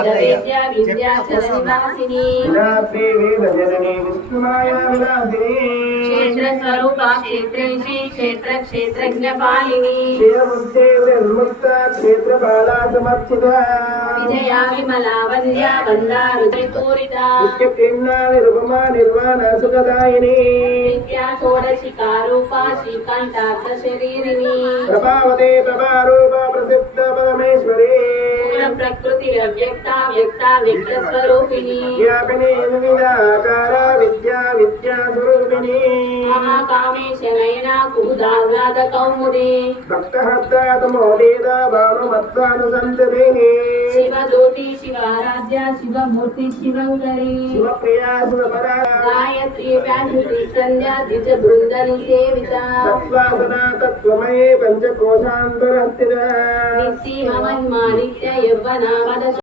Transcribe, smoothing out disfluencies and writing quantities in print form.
विद्या विद्याचलनिवासिनी क्षेत्र स्वरूपा क्षेत्रेशी क्षेत्र क्षेत्रज्ञपालिनी विजया विमला वन्द्या वन्दा रुद्रपूरिता विद्या षोडशिकारूपा श्रीकान्तार्थ शरीरिणी प्रभावते प्रभारूपा प्रसिद्ध परमेश्वरी प्रकृति व्यक्ता व्यक्ता व्यक्त स्वरूपिणी व्यापिनी विविधाकारा विद्या विद्या स्वरूपिणी महाकामेश नयना कुमुदाह्लाद कौमुदी भक्तहर्ता तमोदेदा भानुमत्वानुसन्ततिः शिवज्योति शिवाराध्या शिवमूर्ति शिवङ्करी शिवप्रिया शिवपरा गायत्री व्याहृति संध्या द्विज बृन्दनि सेविता तत्त्वासना तत्त्वमये पञ्चकोशान्तरस्थिता निस्सीम महिमा नित्य यौवना